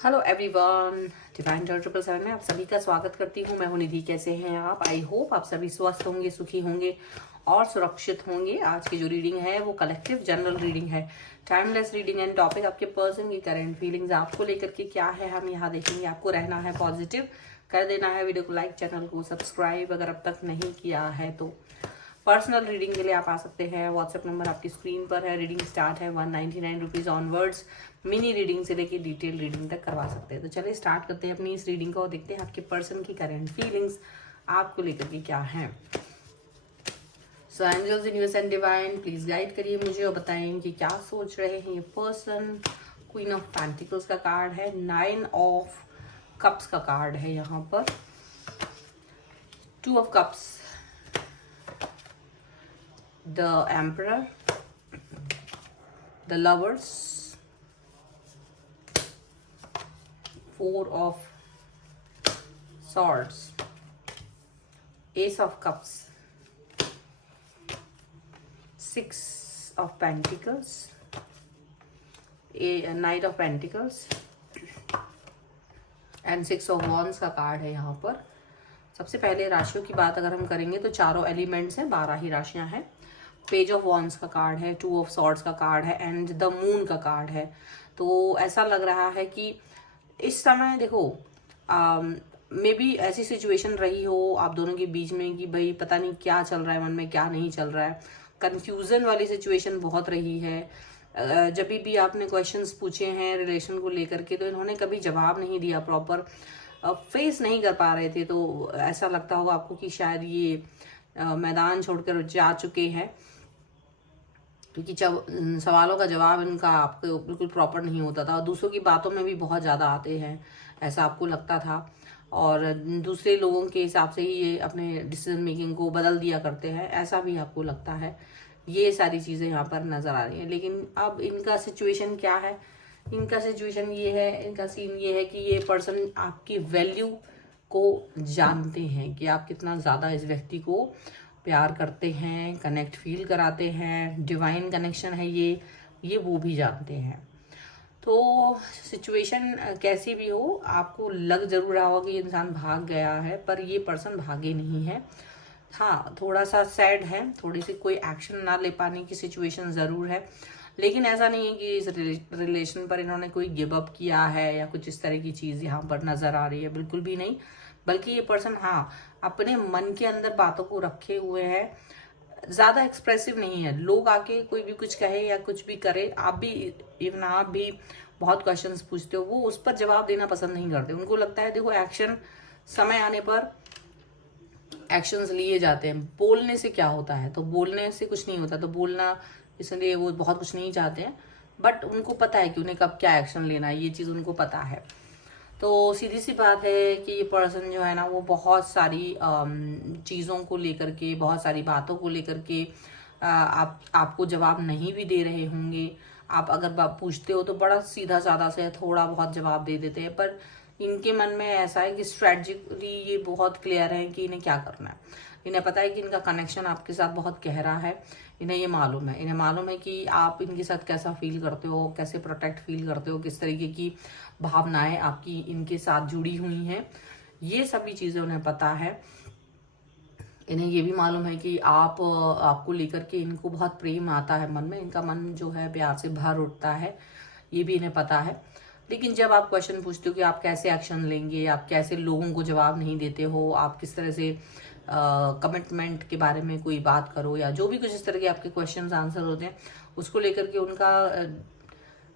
Hello everyone, divine Joy 777 में आप सभी का स्वागत करती हूँ। मैं हूँ निधि। कैसे हैं आप? आई होप आप सभी स्वस्थ होंगे, सुखी होंगे और सुरक्षित होंगे। आज की जो रीडिंग है वो कलेक्टिव जनरल रीडिंग है, टाइमलेस रीडिंग एंड टॉपिक आपके पर्सन की करंट फीलिंग्स आपको लेकर के क्या है हम यहाँ देखेंगे। आपको रहना है पॉजिटिव, कर देना है वीडियो को लाइक, चैनल को सब्सक्राइब अगर अब तक नहीं किया है तो। पर्सनल रीडिंग के लिए आप आ सकते हैं। व्हाट्सएप नंबर आपकी स्क्रीन पर है। रीडिंग स्टार्ट है 199 रुपीज़ ऑनवर्ड्स। मिनी रीडिंग से लेके डिटेल रीडिंग तक करवा सकते हैं। तो चलिए स्टार्ट करते हैं अपनी इस रीडिंग को और देखते हैं आपके पर्सन की करंट फीलिंग्स आपको लेकर के क्या है। So angels, universe and divine please guide करिए मुझे और बताएं कि क्या सोच रहे हैं ये पर्सन। क्वीन ऑफ पेंटिकल्स का कार्ड है, 9 ऑफ कप्स का कार्ड है यहाँ पर, 2 of cups, the emperor, the lovers, 4 of swords, ace of cups, 6 of pentacles, knight of pentacles and 6 of wands का कार्ड है यहाँ पर। सबसे पहले राशियों की बात अगर हम करेंगे तो चारों एलिमेंट्स हैं, 12 ही राशियां हैं। पेज ऑफ वॉन्स का कार्ड है, 2 ऑफ सॉर्ड्स का कार्ड है एंड द मून का कार्ड है। तो ऐसा लग रहा है कि इस समय देखो मे बी ऐसी सिचुएशन रही हो आप दोनों के बीच में कि भाई पता नहीं क्या चल रहा है मन में, क्या नहीं चल रहा है। कंफ्यूजन वाली सिचुएशन बहुत रही है। जब भी आपने क्वेश्चंस पूछे हैं रिलेशन को लेकर के तो इन्होंने कभी जवाब नहीं दिया, प्रॉपर फेस नहीं कर पा रहे थे। तो ऐसा लगता होगा आपको कि शायद ये मैदान छोड़कर जा चुके हैं, क्योंकि जब सवालों का जवाब इनका आपको बिल्कुल प्रॉपर नहीं होता था। दूसरों की बातों में भी बहुत ज़्यादा आते हैं, ऐसा आपको लगता था। और दूसरे लोगों के हिसाब से ही ये अपने डिसीजन मेकिंग को बदल दिया करते हैं, ऐसा भी आपको लगता है। ये सारी चीज़ें यहाँ पर नज़र आ रही हैं। लेकिन अब इनका सिचुएशन क्या है? इनका सिचुएशन ये है, इनका सीन ये है कि ये पर्सन आपकी वैल्यू को जानते हैं कि आप कितना ज़्यादा इस व्यक्ति को प्यार करते हैं, कनेक्ट फील कराते हैं, डिवाइन कनेक्शन है ये वो भी जानते हैं। तो सिचुएशन कैसी भी हो आपको लग जरूर रहा होगा कि ये इंसान भाग गया है, पर ये पर्सन भागे नहीं है। हाँ, थोड़ा सा सैड है, थोड़ी सी कोई एक्शन ना ले पाने की सिचुएशन ज़रूर है। लेकिन ऐसा नहीं है कि इस रिलेशन पर इन्होंने कोई गिव अप किया है या कुछ इस तरह की चीज़ यहाँ पर नज़र आ रही है, बिल्कुल भी नहीं। बल्कि ये पर्सन हाँ अपने मन के अंदर बातों को रखे हुए है, ज़्यादा एक्सप्रेसिव नहीं है। लोग आके कोई भी कुछ कहे या कुछ भी करे, आप भी इवन आप भी बहुत क्वेश्चंस पूछते हो, वो उस पर जवाब देना पसंद नहीं करते। उनको लगता है देखो एक्शन, समय आने पर एक्शंस लिए जाते हैं। बोलने से क्या होता है? तो बोलने से कुछ नहीं होता, तो बोलना इसलिए वो बहुत कुछ नहीं चाहते हैं। बट उनको पता है कि उन्हें कब क्या एक्शन लेना है, ये चीज़ उनको पता है। तो सीधी सी बात है कि ये पर्सन जो है ना वो बहुत सारी चीज़ों को लेकर के, बहुत सारी बातों को लेकर के आपको जवाब नहीं भी दे रहे होंगे। आप अगर बात पूछते हो तो बड़ा सीधा साधा से थोड़ा बहुत जवाब दे देते हैं, पर इनके मन में ऐसा है कि स्ट्रेटजिकली ये बहुत क्लियर है कि इन्हें क्या करना है। इन्हें पता है कि इनका कनेक्शन आपके साथ बहुत गहरा है। इन्हें ये मालूम है, इन्हें मालूम है कि आप इनके साथ कैसा फील करते हो, कैसे प्रोटेक्ट फील करते हो, किस तरीके की भावनाएं आपकी इनके साथ जुड़ी हुई हैं। ये सभी चीज़ें उन्हें पता है। इन्हें ये भी मालूम है कि आपको लेकर के इनको बहुत प्रेम आता है मन में, इनका मन जो है प्यार से भर उठता है, ये भी इन्हें पता है। लेकिन जब आप क्वेश्चन पूछते हो कि आप कैसे एक्शन लेंगे, आप कैसे लोगों को जवाब नहीं देते हो, आप किस तरह से कमिटमेंट के बारे में कोई बात करो, या जो भी कुछ इस तरह के आपके क्वेश्चंस आंसर होते हैं, उसको लेकर के उनका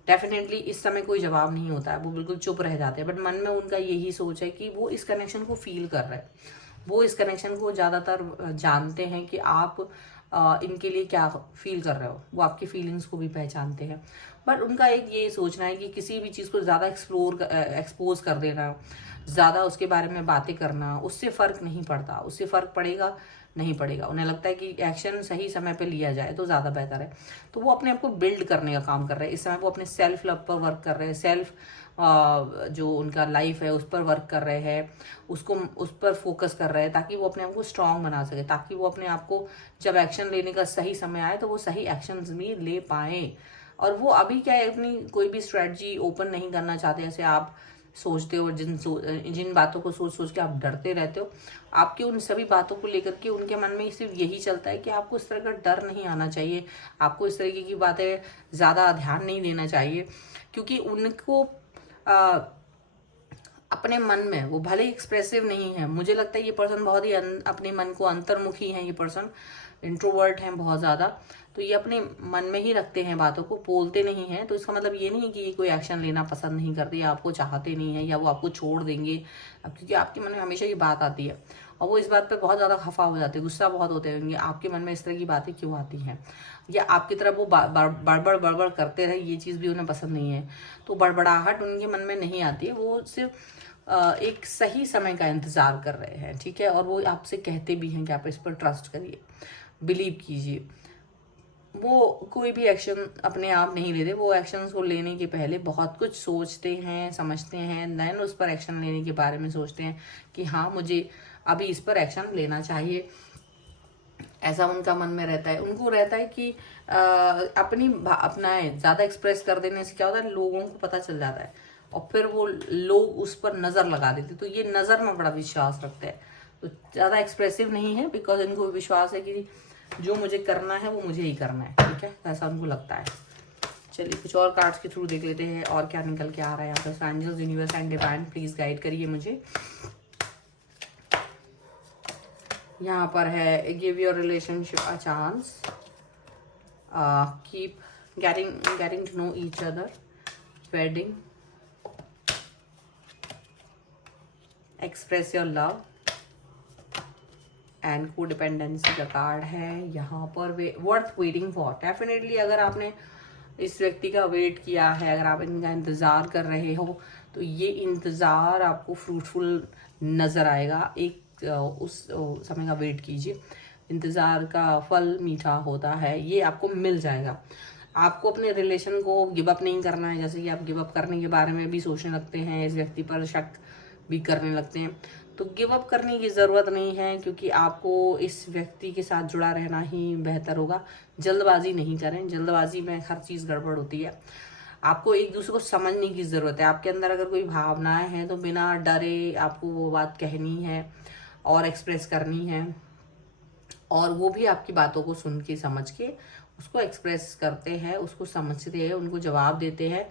डेफिनेटली इस समय कोई जवाब नहीं होता है। वो बिल्कुल चुप रह जाते हैं। बट मन में उनका यही सोच है कि वो इस कनेक्शन को फील कर रहे हैं, वो इस कनेक्शन को ज़्यादातर जानते हैं कि आप इनके लिए क्या फील कर रहे हो, वो आपकी फीलिंग्स को भी पहचानते हैं। बट उनका एक ये सोचना है कि किसी भी चीज़ को ज़्यादा एक्सपोज कर देना, ज़्यादा उसके बारे में बातें करना, उससे फ़र्क नहीं पड़ता। उससे फ़र्क पड़ेगा नहीं पड़ेगा, उन्हें लगता है कि एक्शन सही समय पे लिया जाए तो ज़्यादा बेहतर है। तो वो अपने आप को बिल्ड करने का काम कर रहे हैं इस समय। वो अपने सेल्फ लव पर वर्क कर रहे हैं, सेल्फ जो उनका लाइफ है उस पर वर्क कर रहे हैं, उसको उस पर फोकस कर रहे हैं, ताकि वो अपने आप को स्ट्रांग बना सके, ताकि वो अपने आप को जब एक्शन लेने का सही समय आए तो वो सही एक्शंस भी ले पाए। और वो अभी क्या है, अपनी कोई भी स्ट्रेटजी ओपन नहीं करना चाहते, जैसे आप सोचते हो, जिन बातों को सोच सोच के आप डरते रहते हो, आपके उन सभी बातों को लेकर के उनके मन में सिर्फ यही चलता है कि आपको इस तरह का डर नहीं आना चाहिए, आपको इस तरीके की बातें ज़्यादा ध्यान नहीं देना चाहिए, क्योंकि उनको अपने मन में, वो भले एक्सप्रेसिव नहीं है, मुझे लगता है ये पर्सन बहुत ही अपने मन को अंतर्मुखी है, ये पर्सन इंट्रोवर्ट हैं बहुत ज़्यादा, तो ये अपने मन में ही रखते हैं बातों को, बोलते नहीं हैं। तो इसका मतलब ये नहीं है कि ये कोई एक्शन लेना पसंद नहीं करते या आपको चाहते नहीं है या वो आपको छोड़ देंगे, क्योंकि आपके मन में हमेशा ये बात आती है और वो इस बात पे बहुत ज़्यादा खफा हो जाते हैं, गुस्सा बहुत होते होंगे, आपके मन में इस तरह की बातें क्यों आती हैं, या आपकी तरफ वो बड़बड़ बड़बड़ करते रहे, ये चीज़ भी उन्हें पसंद नहीं है। तो बड़बड़ाहट उनके मन में नहीं आती है, वो सिर्फ एक सही समय का इंतज़ार कर रहे हैं, ठीक है। और वो आपसे कहते भी हैं कि आप इस पर ट्रस्ट करिए, बिलीव कीजिए। वो कोई भी एक्शन अपने आप नहीं लेते, वो एक्शंस को लेने के पहले बहुत कुछ सोचते हैं, समझते हैं, देन उस पर एक्शन लेने के बारे में सोचते हैं कि हाँ मुझे अभी इस पर एक्शन लेना चाहिए, ऐसा उनका मन में रहता है। उनको रहता है कि अपना ज़्यादा एक्सप्रेस कर देने से क्या होता है, लोगों को पता चल जाता है और फिर वो लोग उस पर नज़र लगा देते, तो ये नज़र में बड़ा विश्वास रखते हैं, तो ज़्यादा एक्सप्रेसिव नहीं है, बिकॉज इनको विश्वास है कि जो मुझे करना है वो मुझे ही करना है, ठीक है, ऐसा उनको लगता है। चलिए कुछ और कार्ड्स के थ्रू देख लेते हैं और क्या निकल के आ रहा है यहाँ पर। Angels, universe and divine please guide करिए मुझे। यहाँ पर है give your relationship a chance, keep getting to know each other, wedding, express your love and codependency का कार्ड है यहाँ पर। वर्थ वेटिंग फॉर, डेफिनेटली अगर आपने इस व्यक्ति का वेट किया है, अगर आप इनका इंतज़ार कर रहे हो, तो ये इंतज़ार आपको फ्रूटफुल नज़र आएगा। एक उस समय का वेट कीजिए, इंतज़ार का फल मीठा होता है, ये आपको मिल जाएगा। आपको अपने रिलेशन को गिव अप नहीं करना है, जैसे कि आप गिव अप करने के बारे में भी सोचने लगते हैं, इस व्यक्ति पर शक भी करने लगते हैं, तो गिव अप करने की ज़रूरत नहीं है, क्योंकि आपको इस व्यक्ति के साथ जुड़ा रहना ही बेहतर होगा। जल्दबाजी नहीं करें, जल्दबाजी में हर चीज़ गड़बड़ होती है। आपको एक दूसरे को समझने की ज़रूरत है। आपके अंदर अगर कोई भावनाएं हैं तो बिना डरे आपको वो बात कहनी है और एक्सप्रेस करनी है, और वो भी आपकी बातों को सुन के समझ के उसको एक्सप्रेस करते हैं, उसको समझते हैं, उनको जवाब देते हैं,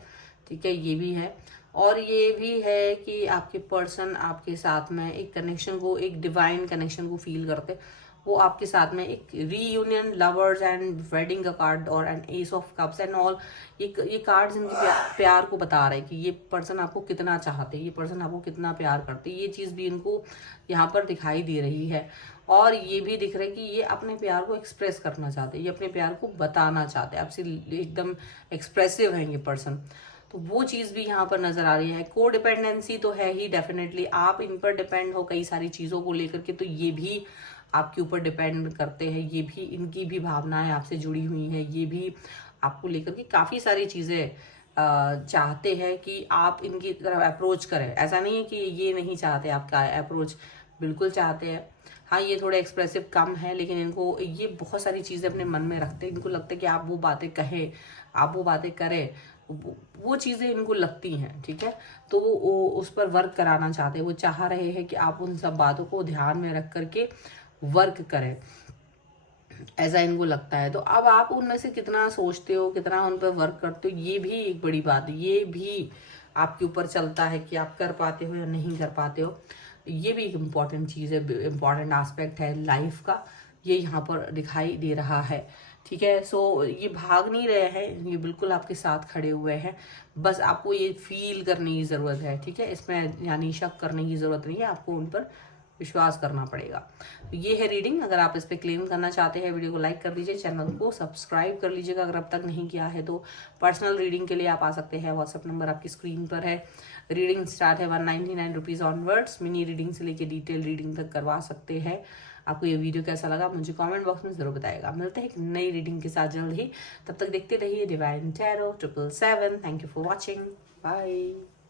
ठीक है, ये भी है। और ये भी है कि आपके पर्सन आपके साथ में एक कनेक्शन को, एक डिवाइन कनेक्शन को फील करते, वो आपके साथ में एक रीयूनियन, लवर्स एंड वेडिंग का कार्ड और and S of cups and all, ये कार्ड्स इनके प्यार को बता रहे हैं कि ये पर्सन आपको कितना चाहते हैं, ये पर्सन आपको कितना प्यार करते हैं, ये चीज़ भी इनको यहाँ पर दिखाई दे रही है। और ये भी दिख रहा है कि ये अपने प्यार को एक्सप्रेस करना चाहते हैं, ये अपने प्यार को बताना चाहते हैं, आपसे एकदम एक्सप्रेसिव है ये पर्सन, तो वो चीज़ भी यहाँ पर नजर आ रही है। को डिपेंडेंसी तो है ही, डेफिनेटली आप इन पर डिपेंड हो कई सारी चीज़ों को लेकर के, तो ये भी आपके ऊपर डिपेंड करते हैं, ये भी, इनकी भी भावनाएं आपसे जुड़ी हुई हैं, ये भी आपको लेकर के काफ़ी सारी चीज़ें चाहते हैं कि आप इनकी तरफ अप्रोच करें। ऐसा नहीं है कि ये नहीं चाहते आपका अप्रोच, बिल्कुल चाहते हैं। हाँ, ये थोड़े एक्सप्रेसिव कम है, लेकिन इनको ये बहुत सारी चीज़ें अपने मन में रखते हैं, इनको लगता है कि आप वो बातें कहें, आप वो बातें करें, वो चीज़ें इनको लगती हैं, ठीक है, तो वो उस पर वर्क कराना चाहते हैं, वो चाह रहे हैं कि आप उन सब बातों को ध्यान में रख करके वर्क करें, ऐसा इनको लगता है। तो अब आप उनमें से कितना सोचते हो, कितना उन पर वर्क करते हो, ये भी एक बड़ी बात है, ये भी आपके ऊपर चलता है कि आप कर पाते हो या नहीं कर पाते हो। ये भी एक इम्पॉर्टेंट चीज़ है, इम्पॉर्टेंट एस्पेक्ट है लाइफ का, ये यहाँ पर दिखाई दे रहा है, ठीक है। सो ये भाग नहीं रहे हैं, ये बिल्कुल आपके साथ खड़े हुए हैं, बस आपको ये फील करने की ज़रूरत है, ठीक है, इसमें यानी शक करने की ज़रूरत नहीं है, आपको उन पर विश्वास करना पड़ेगा। तो ये है रीडिंग। अगर आप इस पर क्लेम करना चाहते हैं, वीडियो को लाइक कर दीजिए, चैनल को सब्सक्राइब कर लीजिएगा अगर अब तक नहीं किया है तो। पर्सनल रीडिंग के लिए आप आ सकते हैं, व्हाट्सएप नंबर आपकी स्क्रीन पर है। रीडिंग स्टार्ट है 199 रुपीज़ ऑनवर्ड्स, मिनी रीडिंग से लेके डिटेल रीडिंग तक करवा सकते हैं। आपको ये वीडियो कैसा लगा मुझे कमेंट बॉक्स में ज़रूर बताएगा। मिलते हैं एक नई रीडिंग के साथ जल्द ही, तब तक देखते रहिए divine tarot 777। Thank you for watching, bye.